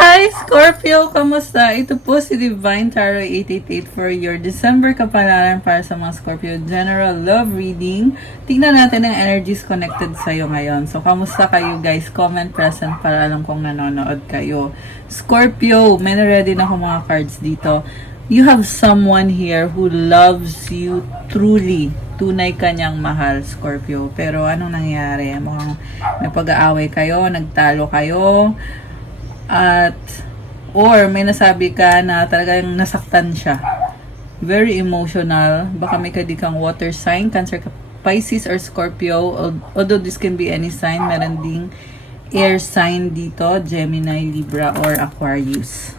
Hi Scorpio! Kamusta? Ito po si Divine Tarot 888 for your December kapalaran para sa mga Scorpio General Love Reading. Tingnan natin ang energies connected sa'yo ngayon. So, kamusta kayo guys? Comment present para alam kong nanonood kayo. Scorpio, may na-ready na akong mga cards dito. You have someone here who loves you truly. Tunay kanyang mahal, Scorpio. Pero anong nangyari? Mukhang may pag-aaway kayo, nagtalo kayo, at or may nasabi ka na talagang nasaktan siya. Very emotional. Baka may kadikang water sign, Cancer, Pisces, or Scorpio. Although this can be any sign, meron ding air sign dito, Gemini, Libra, or Aquarius.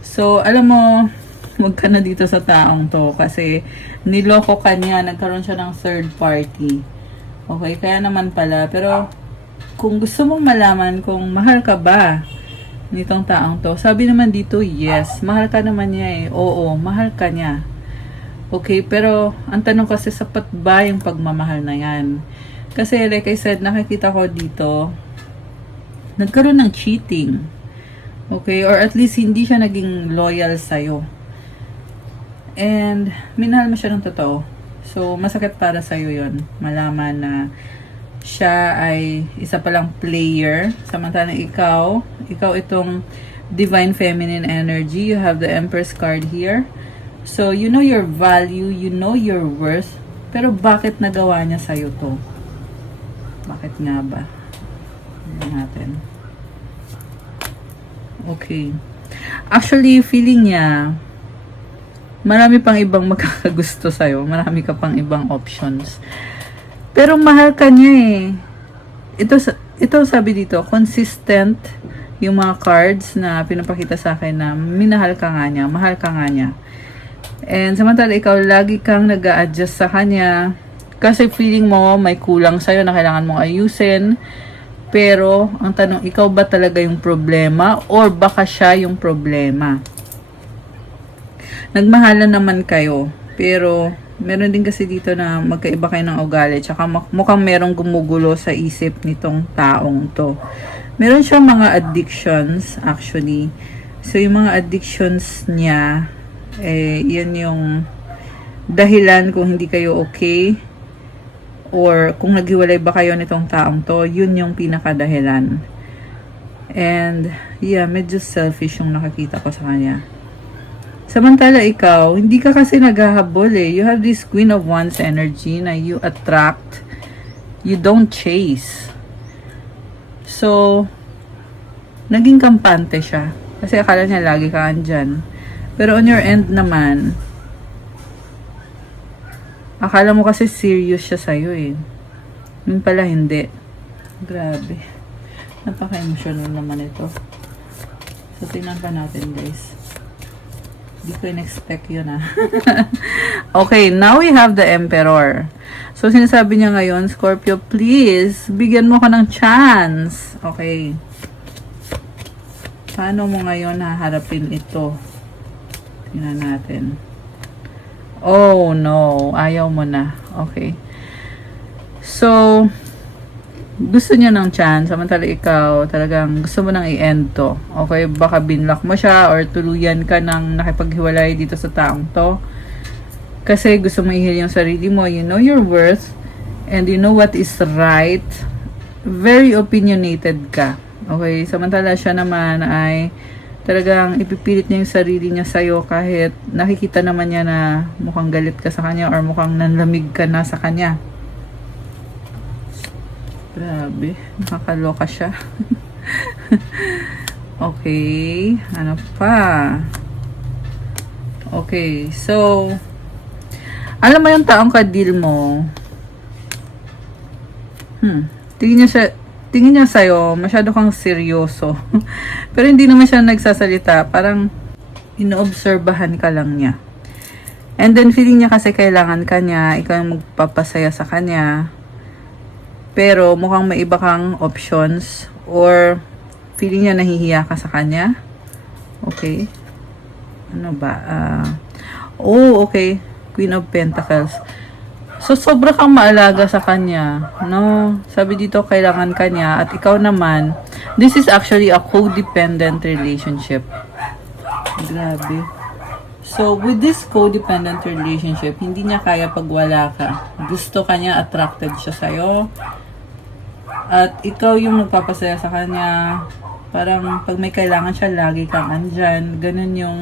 So, alam mo, huwag ka na dito sa taong to kasi niloko ka niya, nagkaroon siya ng third party. Okay, kaya naman pala. Pero, kung gusto mong malaman kung mahal ka ba nitong taong to, sabi naman dito, yes. Mahal ka naman niya eh. Oo, mahal ka niya. Okay, pero ang tanong kasi, sapat ba yung pagmamahal na yan? Kasi like I said, nakikita ko dito, nagkaroon ng cheating. Okay, or at least hindi siya naging loyal sa'yo. And minahal mo siya ng totoo. So, masakit para sa'yo yon, malaman na siya ay isa palang player. Samantalang ikaw itong divine feminine energy. You have the Empress card here. So, you know your value, you know your worth. Pero bakit nagawa niya sa'yo to? Bakit nga ba? Tignan natin. Okay. Actually, feeling niya, marami pang ibang magkakagusto sa'yo. Marami ka pang ibang options. Pero mahal ka niya eh. Ito sabi dito, consistent yung mga cards na pinapakita sa akin na minahal ka nga niya, mahal ka nga niya. And samantala ikaw, lagi kang nag-a-adjust sa kanya kasi feeling mo may kulang sa'yo na kailangan mong ayusin. Pero, ang tanong, ikaw ba talaga yung problema or baka siya yung problema? Nagmahalan naman kayo, pero meron din kasi dito na magkaiba kayo ng ugali, tsaka mukhang merong gumugulo sa isip nitong taong to. Meron siyang mga addictions, actually. So, yung mga addictions niya, yan yung dahilan kung hindi kayo okay, or kung naghiwalay ba kayo nitong taong to, yun yung pinakadahilan. And, yeah, medyo selfish yung nakakita ko sa kanya. Samantala ikaw, hindi ka kasi naghahabol eh. You have this Queen of Wands energy na you attract, you don't chase. So, naging kampante siya. Kasi akala niya lagi ka andyan. Pero on your end naman, akala mo kasi serious siya sa'yo eh. Yung pala hindi. Grabe. Napaka-emotional naman ito. So, tingnan pa natin guys. Hindi ko in-expect yun ah. Okay, now we have the Emperor. So, sinasabi niya ngayon, Scorpio, please, bigyan mo ko ng chance. Okay. Paano mo ngayon haharapin ito? Tingnan natin. Oh, no. Ayaw mo na. Okay. So, gusto niya ng chance, samantala ikaw, talagang gusto mo nang i-end to. Okay, baka binlock mo siya or tuluyan ka nang nakipaghiwalay dito sa taong to. Kasi gusto mo i-heal yung sarili mo. You know your worth and you know what is right. Very opinionated ka. Okay, samantala siya naman ay talagang ipipilit niya yung sarili niya sa'yo kahit nakikita naman niya na mukhang galit ka sa kanya or mukhang nanlamig ka na sa kanya. Grabe, nakakaloka siya. Okay, ano pa? Okay, so, alam mo yung taong ka-deal mo, tingin niya sa'yo, masyado kang seryoso. Pero hindi naman siya nagsasalita, parang inoobserbahan ka lang niya. And then, feeling niya kasi kailangan ka niya, ikaw yung magpapasaya sa kanya, pero mukhang may iba kang options or feeling niya nahihiya ka sa kanya. Okay. Ano ba? Okay. Queen of Pentacles. So, sobra kang maalaga sa kanya. No? Sabi dito, kailangan ka niya. At ikaw naman, This is actually a codependent relationship. Grabe. So, with this codependent relationship, hindi niya kaya pag wala ka. Gusto ka niya, attracted siya sa'yo. At ikaw yung nagpapasaya sa kanya. Parang pag may kailangan siya, lagi kang andyan. Ganun yung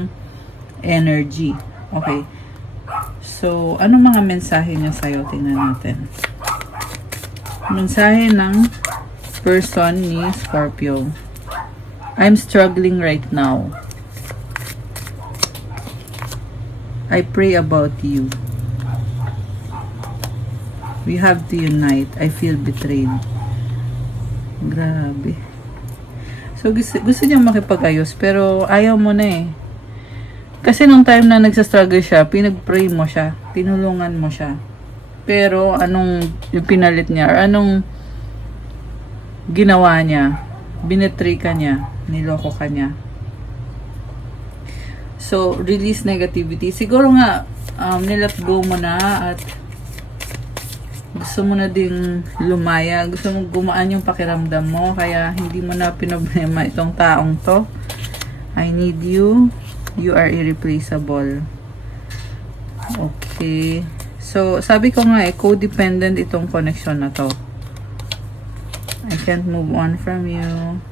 energy. Okay. So, anong mga mensahe niya sa'yo? Tingnan natin. Mensahe ng person ni Scorpio. I'm struggling right now. I pray about you. We have to unite. I feel betrayed. Grabe. So, gusto niya makipag-ayos, pero ayaw mo na eh. Kasi nung time na nagsastruggle siya, pinag-pray mo siya, tinulungan mo siya. Pero, anong yung pinalit niya, or anong ginawa niya? Binetray ka niya, niloko ka niya. So, release negativity. Siguro nga, nilet go mo na at gusto mo na ding lumaya. Gusto mo gumaan yung pakiramdam mo. Kaya, hindi mo na pinoblema itong taong to. I need you. You are irreplaceable. Okay. So, sabi ko nga codependent itong connection na to. I can't move on from you.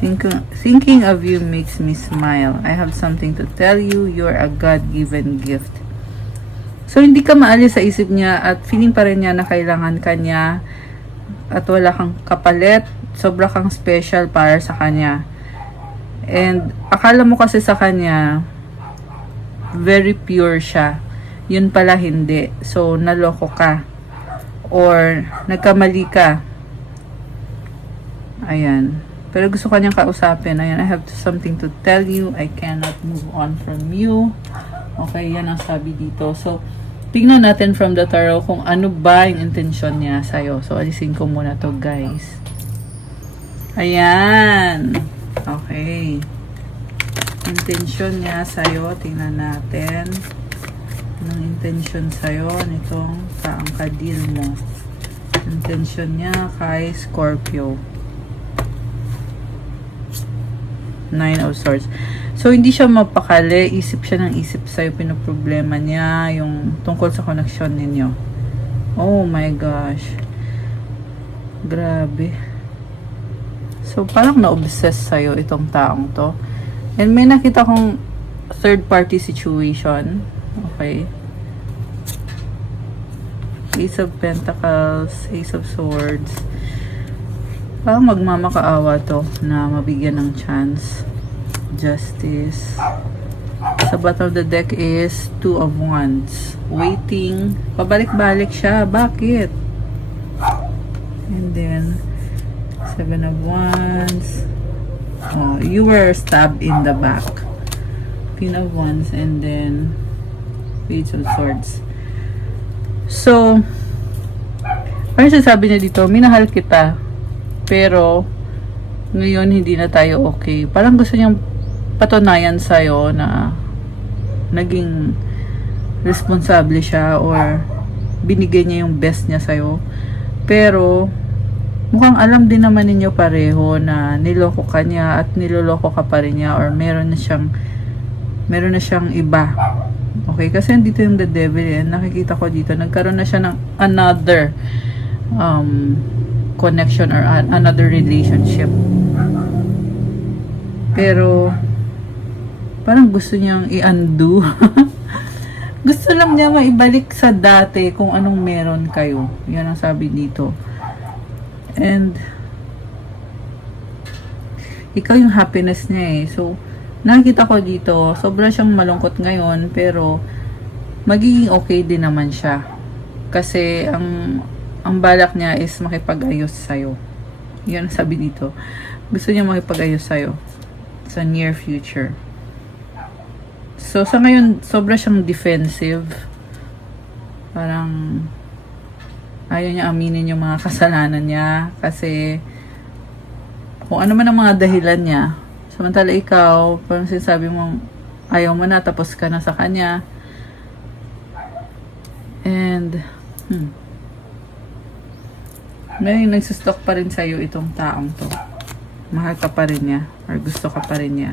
Thinking of you makes me smile. I have something to tell you. You're a God-given gift. So, hindi ka maalis sa isip niya at feeling pa rin niya na kailangan ka niya at wala kang kapalit. Sobra kang special para sa kanya. And, akala mo kasi sa kanya, very pure siya. Yun pala hindi. So, naloko ka. Or, nagkamali ka. Ayan. Pero gusto kanyang kausapin. Ayan, I have something to tell you. I cannot move on from you. Okay, yan ang sabi dito. So, tingnan natin from the tarot kung ano ba yung intention niya sa'yo. So, alisin ko muna to, guys. Ayan. Okay. Intention niya sa'yo. Tingnan natin. Anong intention sa'yo nitong taang kadil mo? Intention niya kay Scorpio. Nine of Swords. So, hindi siya mapakali. Isip siya ng isip sa'yo. Pinoproblema niya yung tungkol sa connection ninyo. Oh my gosh. Grabe. So, parang na-obsess sa'yo itong taong to. And may nakita kong third party situation. Okay. Ace of Pentacles, Ace of Swords. Parang magmamakaawa to na mabigyan ng chance. Justice. Sa bottom of the deck is Two of Wands. Waiting. Pabalik-balik siya. Bakit? And then Seven of Wands. Oh, you were stabbed in the back. Queen of Wands and then Page of Swords. So, parang sasabi niya dito, minahal kita. Pero, ngayon hindi na tayo okay. Parang gusto niyang patunayan sa'yo na naging responsable siya or binigay niya yung best niya sa'yo. Pero, mukhang alam din naman ninyo pareho na niloko ka niya at niloloko ka pa rin niya or meron na siyang iba. Okay? Kasi dito yung the devil yan. Nakikita ko dito, nagkaroon na siya ng another connection or another relationship. Pero parang gusto niyang i-undo. Gusto lang niya maibalik sa dati kung anong meron kayo. Yan ang sabi dito. And ikaw yung happiness niya eh. So, nakikita ko dito, sobra siyang malungkot ngayon, pero magiging okay din naman siya. Kasi ang balak niya is makipag-ayos sa'yo. Yan ang sabi dito. Gusto niya makipag-ayos sa'yo sa near future. So, sa ngayon, sobra siyang defensive. Parang ayaw niya aminin yung mga kasalanan niya kasi kung ano man ang mga dahilan niya. Samantala ikaw, parang sinasabi mo ayaw mo na, tapos ka na sa kanya. And May nagsustock pa rin sa'yo itong taong to. Mahal ka pa rin niya. Or gusto ka pa rin niya.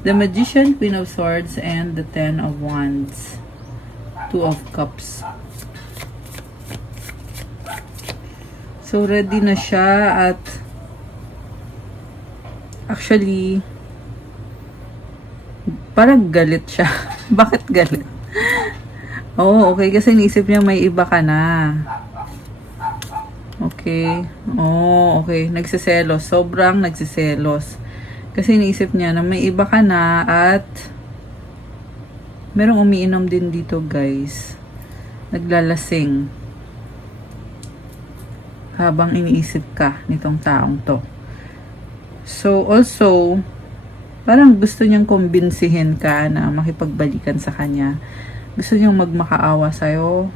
The Magician, Queen of Swords, and the Ten of Wands. Two of Cups. So, ready na siya at actually, parang galit siya. Bakit galit? Oh, okay. Kasi naisip niya may iba ka na. Okay. Oh, okay. Nagsiselos. Sobrang nagsiselos. Kasi naisip niya na may iba ka na at merong umiinom din dito, guys. Naglalasing. Habang iniisip ka nitong taong to. So, also, parang gusto niyang kumbinsihin ka na makipagbalikan sa kanya. Gusto niyang magmakaawa sa'yo.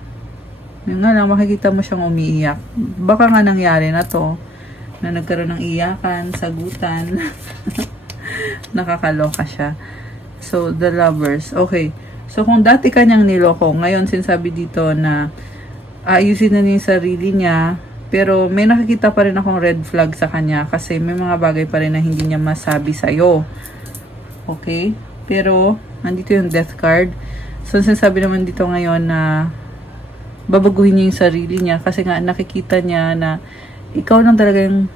Yung nga lang, makikita mo siyang umiiyak. Baka nga nangyari na to, na nagkaroon ng iyakan, sagutan. Nakakaloka siya. So, the lovers. Okay. So, kung dati kanyang niloko, ngayon sinasabi dito na ayusin na niya yung sarili niya, pero may nakikita pa rin akong red flag sa kanya kasi may mga bagay pa rin na hindi niya masabi sa'yo. Okay? Pero, nandito yung death card. So, sinasabi naman dito ngayon na babaguhin niya yung sarili niya kasi nga nakikita niya na ikaw lang talaga yung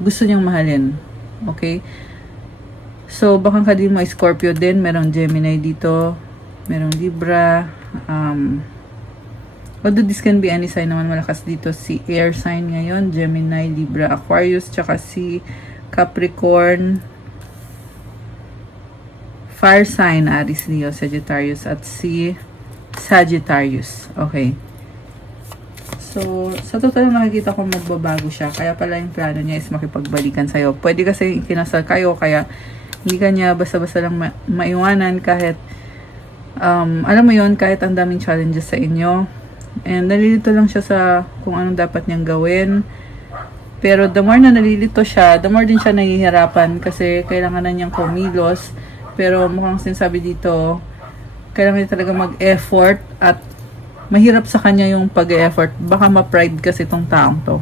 gusto niyang mahalin. Okay? So, baka ka din mo Scorpio din. Merong Gemini dito. Merong Libra. Although this can be any sign naman, malakas dito si air sign ngayon, Gemini, Libra, Aquarius, tsaka si Capricorn, fire sign, Aries, Leo, Sagittarius, at si Sagittarius. Okay. So, sa total nakikita ko magbabago siya. Kaya pala yung plano niya is makipagbalikan sa'yo. Pwede kasi kinasal kayo, kaya hindi ka niya basta-basta lang maiwanan kahit, alam mo yun, kahit ang daming challenges sa inyo. And nalilito lang siya sa kung anong dapat niyang gawin. Pero the more na nalilito siya, the more din siya nahihirapan kasi kailangan na niyang kumilos. Pero mukhang sinasabi dito, kailangan niya talaga mag-effort at mahirap sa kanya yung pag-effort. Baka ma-pride kasi itong taong to.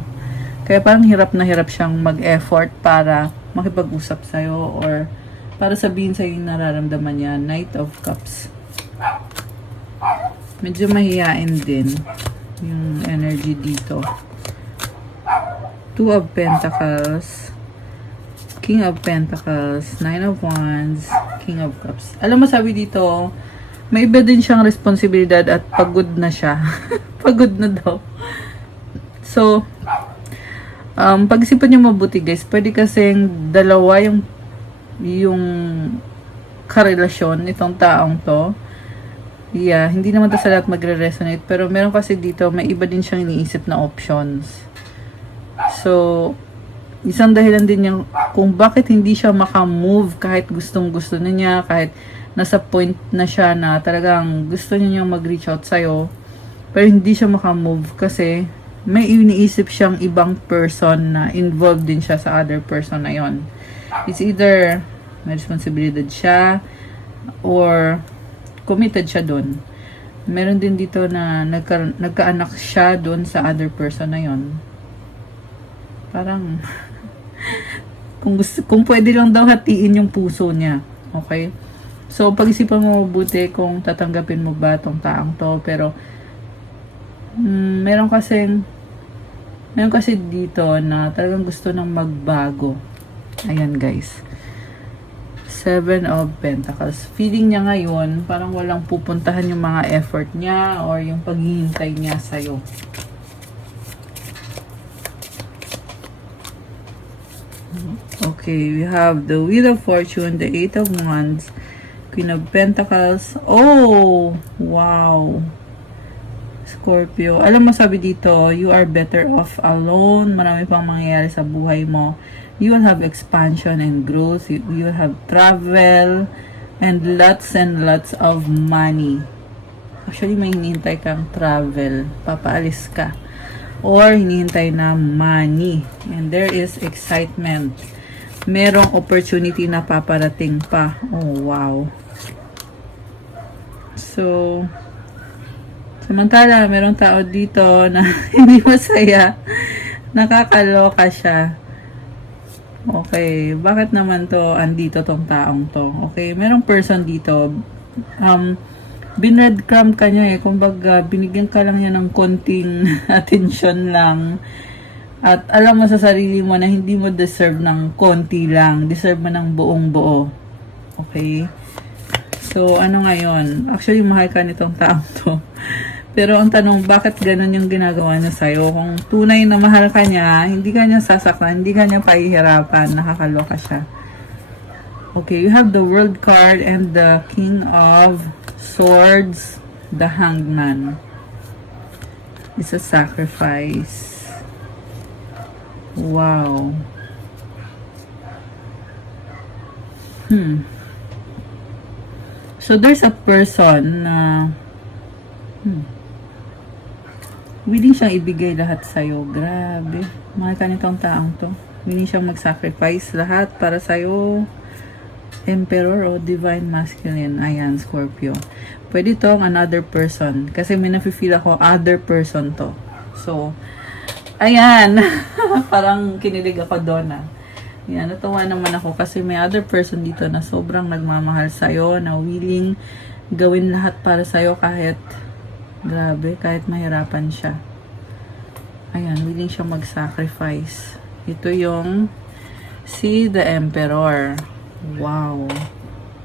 Kaya parang hirap na hirap siyang mag-effort para makipag-usap sa'yo or para sabihin sa'yo yung nararamdaman niya. Knight of Cups. Medyo mahihain din yung energy dito. Two of Pentacles, King of Pentacles, Nine of Wands, King of Cups. Alam mo, sabi dito, may iba din siyang responsibilidad at pagod na siya. Pagod na daw. So, pag-isipan niyo mabuti, guys. Pwede kasing dalawa yung karelasyon nitong taong to. Yeah, hindi naman to sa lahat magre-resonate. Pero meron kasi dito, may iba din siyang iniisip na options. So, isang dahilan din yung kung bakit hindi siya makamove kahit gustong-gusto na niya, kahit nasa point na siya na talagang gusto niya niyang mag-reach out sa'yo. Pero hindi siya makamove kasi may iniisip siyang ibang person na involved din siya sa other person na yon. It's either may responsibilidad siya or committed siya doon. Meron din dito na nagkaanak siya doon sa other person na yon. Parang kung pwede lang daw hatiin yung puso niya. Okay? So, pag-isipan mo mabuti kung tatanggapin mo ba tong taong to. Pero, meron kasi dito na talagang gusto nang magbago. Ayan, guys. Seven of Pentacles. Feeling niya ngayon, parang walang pupuntahan yung mga effort niya or yung paghihintay niya sa'yo. Okay, we have the Wheel of Fortune, the Eight of Wands, Queen of Pentacles. Oh! Wow! Scorpio. Alam mo, sabi dito, you are better off alone. Marami pang mangyayari sa buhay mo. You will have expansion and growth. You will have travel and lots of money. Actually, may hinihintay kang travel. Papaalis ka. Or hinihintay na money. And there is excitement. Merong opportunity na paparating pa. Oh, wow. So, samantala, merong tao dito na hindi masaya. Nakakaloka siya. Okay, bakit naman to andito tong taong to? Okay, merong person dito. Binreadcrumb ka niya eh. Kumbaga, binigyan ka lang niya ng konting attention lang. At alam mo sa sarili mo na hindi mo deserve ng konti lang. Deserve mo ng buong buo. Okay? So, ano ngayon? Actually, mahal ka nitong taong to. Pero ang tanong, bakit ganun yung ginagawa niya sa'yo? Kung tunay na mahal ka niya, hindi ka niya sasaktan, hindi ka niya pahihirapan, nakakaloka siya. Okay, you have the World card and the King of Swords, the Hanged Man. It's a sacrifice. Wow. So, there's a person na willing siyang ibigay lahat sa'yo. Grabe. Mahal ka nitong taong to. Willing siyang mag-sacrifice lahat para sa'yo. Emperor o Divine Masculine. Ayan, Scorpio. Pwede tong another person. Kasi may nafe-feel ako, other person to. So, ayan. Parang kinilig ako doon ah. Yan, natuwa naman ako kasi may other person dito na sobrang nagmamahal sa'yo, na willing gawin lahat para sa'yo kahit grabe, kahit mahirapan siya. Ayan, willing siya mag-sacrifice. Ito yung si the Emperor. Wow.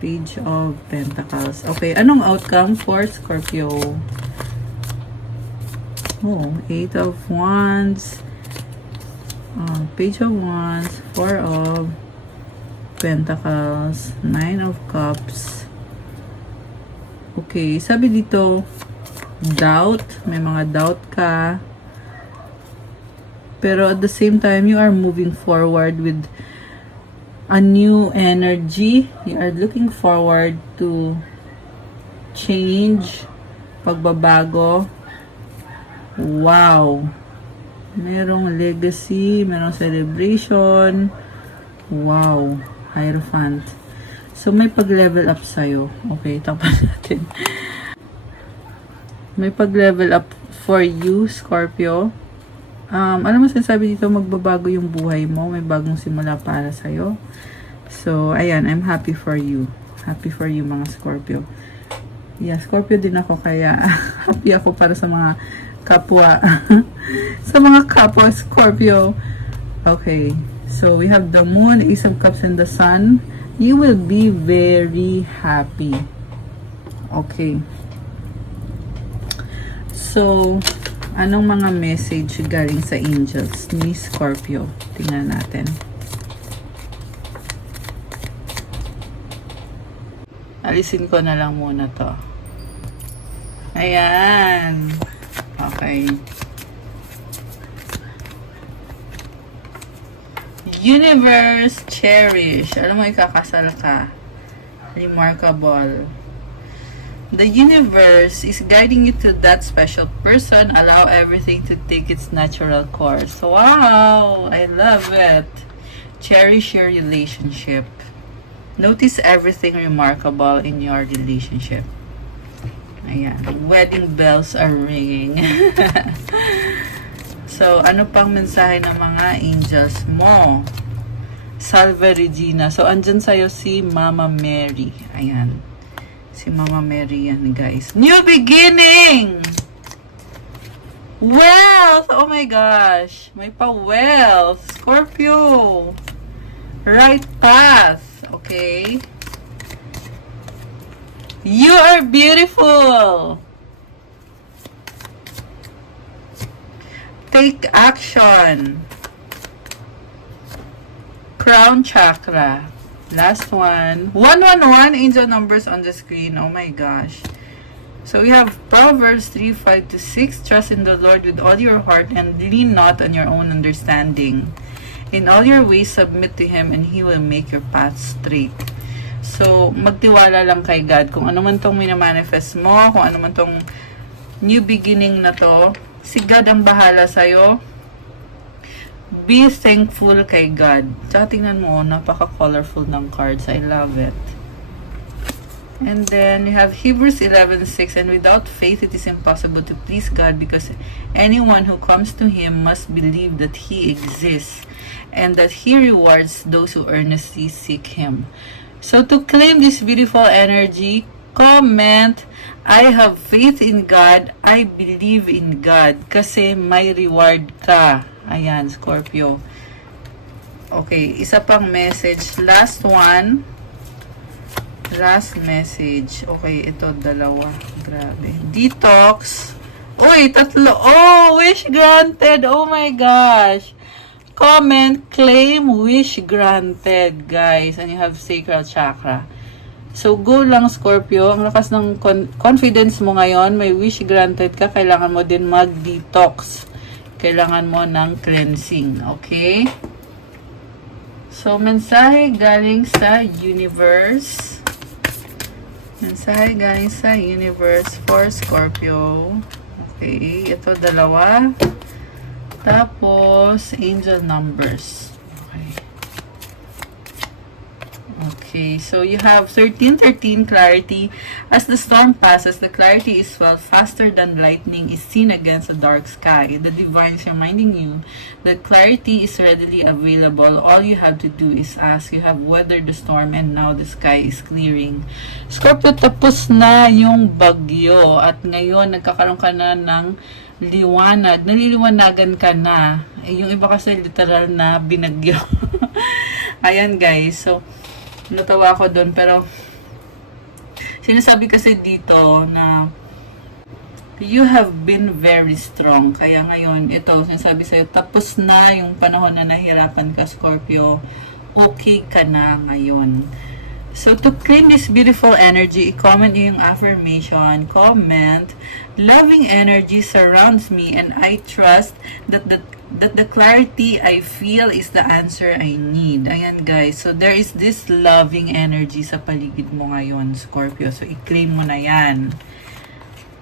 Page of Pentacles. Okay, anong outcome for Scorpio? Oh, Eight of Wands. Page of Wands. Four of Pentacles. Nine of Cups. Okay, sabi dito, doubt. May mga doubt ka. Pero at the same time, you are moving forward with a new energy. You are looking forward to change, pagbabago. Wow. Merong legacy, merong celebration. Wow. Hierophant. So, may pag-level up sa'yo. Okay, tapan natin. May pag-level up for you, Scorpio. Alam mo, sinasabi dito, magbabago yung buhay mo. May bagong simula para sa'yo. So, ayan, I'm happy for you. Happy for you, mga Scorpio. Yeah, Scorpio din ako, kaya happy ako para sa mga kapwa. Sa mga kapwa, Scorpio. Okay, so we have the Moon, Ace of Cups, and the Sun. You will be very happy. Okay. So, anong mga message galing sa angels ni Scorpio? Tingnan natin. Alisin ko na lang muna to. Ayan. Okay. Universe, cherish. Alam mo, ikakasal ka. Remarkable. The universe is guiding you to that special person. Allow everything to take its natural course. Wow! I love it. Cherish your relationship. Notice everything remarkable in your relationship. Ayan. Wedding bells are ringing. So, ano pang mensahe ng mga angels mo? Salve Regina. So, andyan sa'yo si Mama Mary. Ayan. Si Mama Mary yan, guys. New beginning! Wealth! Oh my gosh! May pa-wealth! Scorpio! Right path! Okay? You are beautiful! Take action! Crown chakra. Last one. 111 angel numbers on the screen. Oh my gosh. So we have Proverbs 3:5-6. Trust in the Lord with all your heart and lean not on your own understanding. In all your ways submit to Him and He will make your path straight. So, magtiwala lang kay God. Kung ano man tong minamanifest mo, kung ano man tong new beginning na to, si God ang bahala sa'yo. Be thankful kay God. Tsaka tingnan mo, napaka-colorful ng cards. I love it. And then you have Hebrews 11:6, and without faith it is impossible to please God, because anyone who comes to Him must believe that He exists and that He rewards those who earnestly seek Him. So to claim this beautiful energy, comment, I have faith in God, I believe in God, kasi may reward ka. Ayan, Scorpio. Okay, isa pang message. Last one. Last message. Okay, ito, dalawa. Grabe. Detox. Uy, tatlo. Oh, wish granted. Oh my gosh. Comment, claim, wish granted, guys. And you have sacral chakra. So, go lang, Scorpio. Ang lakas ng confidence mo ngayon. May wish granted ka. Kailangan mo din mag-detox. Kailangan mo ng cleansing. Okay? So, mensahe galing sa universe. Mensahe galing sa universe for Scorpio. Okay, ito dalawa. Tapos, angel numbers. Okay. Okay, so you have 13:13 clarity. As the storm passes, the clarity is felt faster than lightning is seen against a dark sky. The divine is reminding you that clarity is readily available. All you have to do is ask. You have weathered the storm and now the sky is clearing. Scorpio, tapos na yung bagyo at ngayon nagkakaroon ka na ng liwanag. Naliliwanagan ka na. Yung iba kasi literal na binagyo. Ayan guys, so natawa ako doon, pero sinasabi kasi dito na you have been very strong. Kaya ngayon, ito, sinasabi sa'yo, tapos na yung panahon na nahirapan ka, Scorpio. Okay ka na ngayon. So, to claim this beautiful energy, i-comment yung affirmation. Comment, loving energy surrounds me and I trust that the clarity I feel is the answer I need. Ayan guys, so there is this loving energy sa paligid mo ngayon, Scorpio. So, i-claim mo na yan.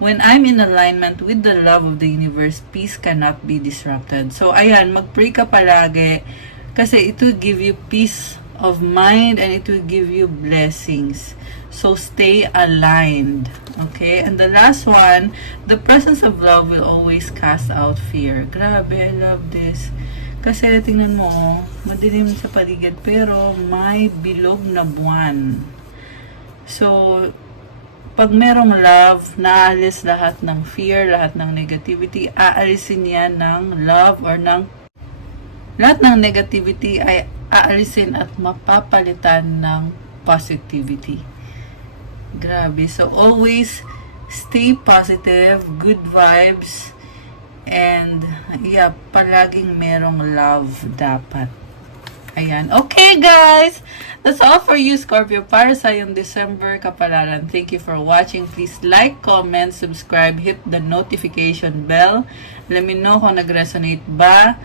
When I'm in alignment with the love of the universe, peace cannot be disrupted. So, ayan, mag-pray ka palagi kasi it will give you peace of mind and it will give you blessings. So stay aligned. Okay? And the last one, the presence of love will always cast out fear. Grabe, I love this. Kasi tingnan mo, madilim sa paligid pero may bilog na buwan. So, pag merong love, naalis lahat ng fear, lahat ng negativity, aalisin yan ng love or ng lahat ng negativity ay aalisin at mapapalitan ng positivity. Grabe. So, always stay positive, good vibes, and yeah, palaging merong love dapat. Ayan. Okay, guys! That's all for you, Scorpio, para sa yung December kapalaran. Thank you for watching. Please like, comment, subscribe, hit the notification bell. Let me know kung nag-resonate ba.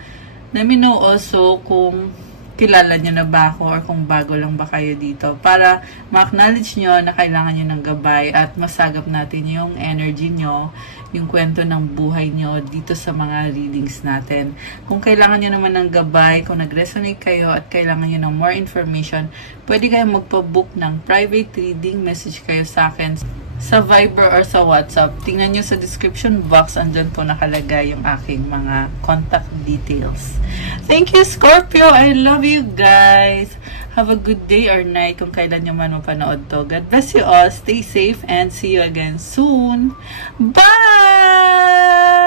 Let me know also kung kilala nyo na ba ako or kung bago lang ba kayo dito para ma-acknowledge nyo na kailangan nyo ng gabay at masagap natin yung energy nyo, yung kwento ng buhay nyo dito sa mga readings natin. Kung kailangan nyo naman ng gabay, kung nag-resonate kayo at kailangan nyo ng more information, pwede kayo magpa-book ng private reading, message kayo sa akin sa Viber or sa WhatsApp. Tingnan nyo sa description box, andyan po nakalagay yung aking mga contact details. Thank you, Scorpio! I love you guys! Have a good day or night kung kailan nyo man mapanood to. God bless you all. Stay safe and see you again soon. Bye!